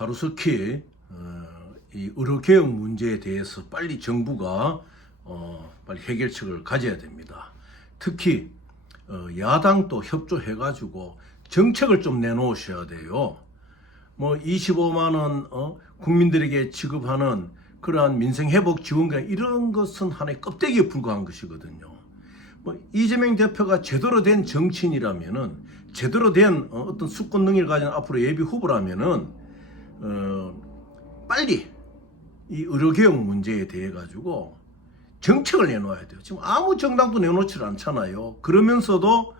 하루속히 이 의료개혁 문제에 대해서 빨리 정부가 빨리 해결책을 가져야 됩니다. 특히 야당도 협조해가지고 정책을 좀 내놓으셔야 돼요. 뭐 25만 원 국민들에게 지급하는 그러한 민생회복 지원금 이런 것은 하나의 껍데기에 불과한 것이거든요. 뭐 이재명 대표가 제대로 된 정치인이라면은 제대로 된 어떤 수권 능력을 가진 앞으로 예비 후보라면은 빨리 이 의료개혁 문제에 대해 가지고 정책을 내놓아야 돼요. 지금 아무 정당도 내놓지 않잖아요. 그러면서도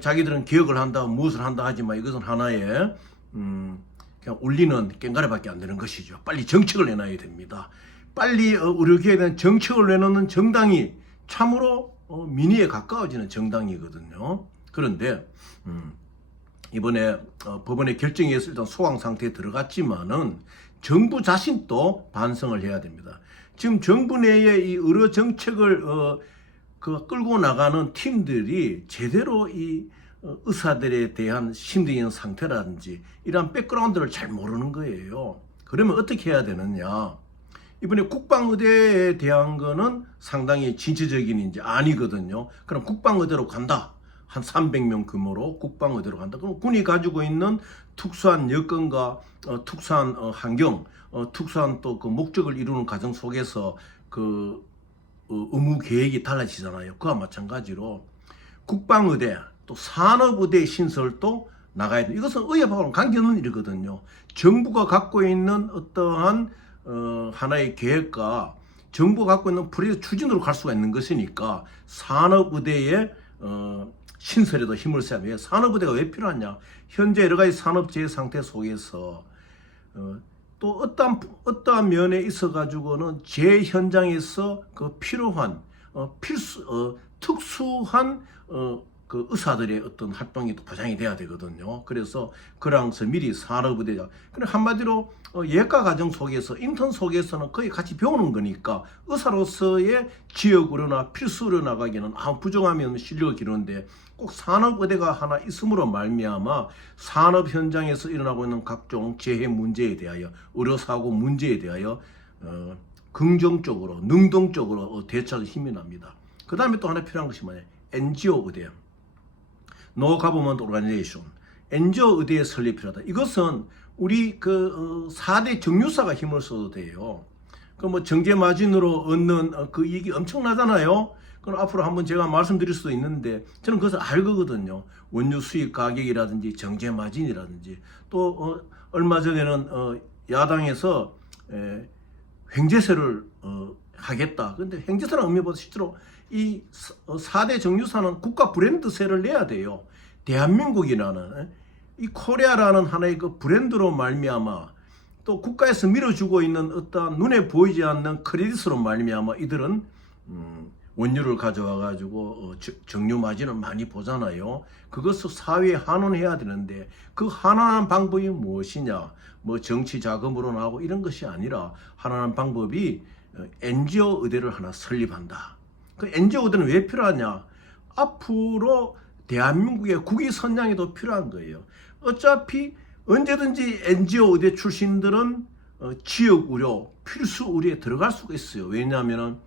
자기들은 개혁을 한다, 무엇을 한다 하지만 이것은 하나의 그냥 울리는 꽹가리밖에 안 되는 것이죠. 빨리 정책을 내놔야 됩니다. 빨리 의료개혁에 대한 정책을 내놓는 정당이 참으로 민의에 가까워지는 정당이거든요. 그런데 이번에 법원의 결정에 의해서 일단 소강 상태에 들어갔지만은 정부 자신도 반성을 해야 됩니다. 지금 정부 내에 이 의료 정책을 끌고 나가는 팀들이 제대로 이 의사들에 대한 심리적 상태라든지 이러한 백그라운드를 잘 모르는 거예요. 그러면 어떻게 해야 되느냐? 이번에 국방의대에 대한 거는 상당히 진취적인 이제 아니거든요. 그럼 국방의대로 간다. 한 300명 규모로 국방의대로 간다. 그럼 군이 가지고 있는 특수한 여건과 특수한 환경, 특수한 또 그 목적을 이루는 과정 속에서 그 의무 계획이 달라지잖아요. 그와 마찬가지로 국방의대 또 산업의대 신설도 나가야 돼. 이것은 의협하고는 관계없는 일이거든요. 정부가 갖고 있는 어떠한 하나의 계획과 정부가 갖고 있는 프로젝트 추진으로 갈 수가 있는 것이니까 산업의대의 신설에도 힘을 써야 돼요. 산업의대가 왜 필요하냐? 현재 여러 가지 산업재해 상태 속에서 또 어떠한 면에 있어 가지고는 재 현장에서 그 필요한 특수한 그 의사들의 어떤 활동이 또 보장이 돼야 되거든요. 그래서 그랑서 미리 산업의대자. 그래 한마디로 예과 과정 속에서 인턴 속에서는 거의 같이 배우는 거니까 의사로서의 지역 의료나 필수 의료 나가기는 아무 부정하면 실력을 기르는데 꼭 산업의대가 하나 있음으로 말미암아 산업 현장에서 일어나고 있는 각종 재해 문제에 대하여 의료사고 문제에 대하여 긍정적으로 능동적으로 대처하기 힘이 납니다. 그 다음에 또 하나 필요한 것이 뭐냐? NGO 의대. No Government Organization. NGO 의대의 설립이 필요하다. 이것은 우리 그 4대 정유사가 힘을 써도 돼요. 그 뭐 정제 마진으로 얻는 그 이익이 엄청나잖아요. 그럼 앞으로 한번 제가 말씀드릴 수도 있는데 저는 그것을 알거든요. 원유 수입 가격이라든지 정제 마진이라든지 또 얼마 전에는 야당에서 횡재세를 하겠다. 근데 횡재세라는 의미보다 실제로 이 4대 정유사는 국가 브랜드세를 내야 돼요. 대한민국이라는 이 코리아라는 하나의 그 브랜드로 말미암아 또 국가에서 밀어주고 있는 어떤 눈에 보이지 않는 크레딧으로 말미암아 이들은 원유를 가져와 가지고 정유 마진을 많이 보잖아요. 그것을 사회에 환원해야 되는데 그 환원하는 방법이 무엇이냐? 뭐 정치 자금으로 나오고 이런 것이 아니라 환원하는 방법이 NGO 의대를 하나 설립한다. 그 NGO 의대는 왜 필요하냐? 앞으로 대한민국의 국위 선양에도 필요한 거예요. 어차피 언제든지 NGO 의대 출신들은 지역 의료, 필수 의료에 들어갈 수가 있어요. 왜냐하면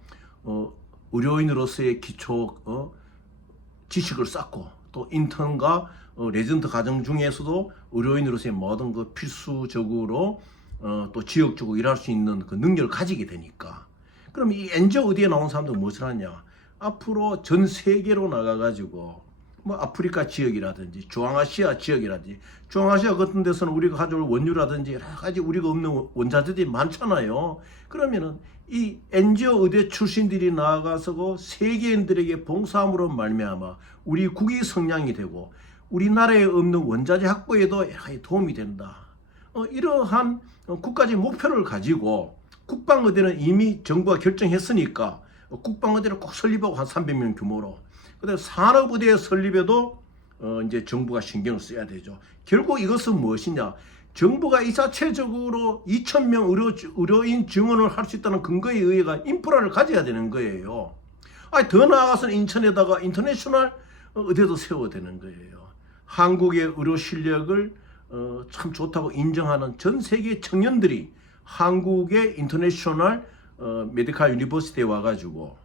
의료인으로서의 기초 지식을 쌓고 또 인턴과 레지던트 과정 중에서도 의료인으로서의 모든 그 필수적으로 또 지역적으로 일할 수 있는 그 능력을 가지게 되니까. 그럼 이 NGO 의대에 나온 사람들은 무엇을 하냐? 앞으로 전 세계로 나가가지고 뭐 아프리카 지역이라든지 중앙아시아 지역이라든지 중앙아시아 같은 데서는 우리가 가져올 원유라든지 여러 가지 우리가 없는 원자재들이 많잖아요. 그러면은 이 NGO 의대 출신들이 나아가서 세계인들에게 봉사함으로 말미암아 우리 국위 성장이 되고 우리나라에 없는 원자재 확보에도 여러 가지 도움이 된다. 이러한 국가적 목표를 가지고 국방의대는 이미 정부가 결정했으니까 국방의대를 꼭 설립하고 한 300명 규모로. 그다음에 산업의대 설립에도 이제 정부가 신경을 써야 되죠. 결국 이것은 무엇이냐? 정부가 이 자체적으로 2,000명 의료인 증원을 할 수 있다는 근거에 의해가 인프라를 가져야 되는 거예요. 아니, 더 나아가서는 인천에다가 인터내셔널 의대도 세워야 되는 거예요. 한국의 의료 실력을 참 좋다고 인정하는 전 세계 청년들이 한국의 인터내셔널 메디컬 유니버시티에 와가지고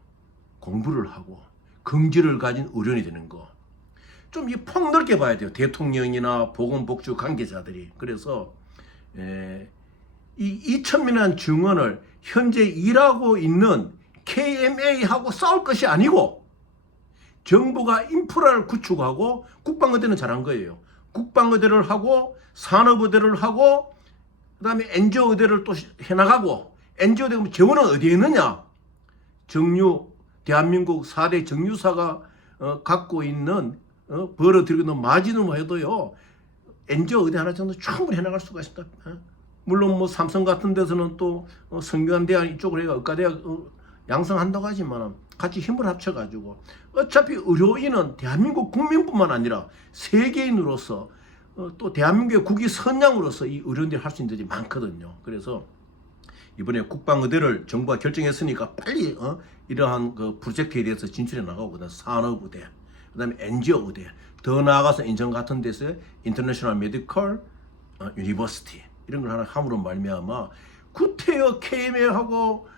공부를 하고 긍지를 가진 의료인이 되는 거. 좀 이 폭넓게 봐야 돼요. 대통령이나 보건복지 관계자들이. 그래서 이 2,000명이라는 증언을 현재 일하고 있는 KMA하고 싸울 것이 아니고 정부가 인프라를 구축하고 국방의대는 잘한 거예요. 국방의대를 하고 산업의대를 하고 그다음에 엔지오의대를 또 해나가고 엔지오의대 그럼 재원은 어디에 있느냐? 정유 대한민국 4대 정유사가 갖고 있는 벌어들이고 있는 마진으로 해도요. 엔지오 의대 하나 정도 충분히 해나갈 수가 있습니다. 물론 뭐 삼성 같은 데서는 또 성균관대학 이쪽으로 해가 의과대학 양성한다고 하지만 같이 힘을 합쳐가지고 어차피 의료인은 대한민국 국민뿐만 아니라 세계인으로서 또 대한민국의 국위 선양으로서 이 의료인들이 할 수 있는 데이 많거든요. 그래서 이번에 국방의대를 정부가 결정했으니까 빨리 이러한 그 프로젝트에 대해서 진출해 나가고 그다음 산업의대, 그다음에 엔지오의대, 더 나아가서 인천 같은 데서 인터내셔널 메디컬 유니버시티 이런 걸 하나 함으로 말미암아 구태여 KMA하고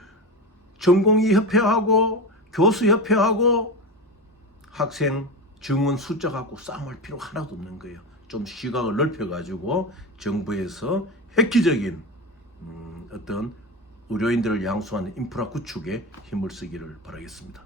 전공의협회하고 교수협회하고 학생 증원 숫자 갖고 싸움할 필요 하나도 없는 거예요. 좀 시각을 넓혀가지고 정부에서 획기적인 어떤 의료인들을 양수하는 인프라 구축에 힘을 쓰기를 바라겠습니다.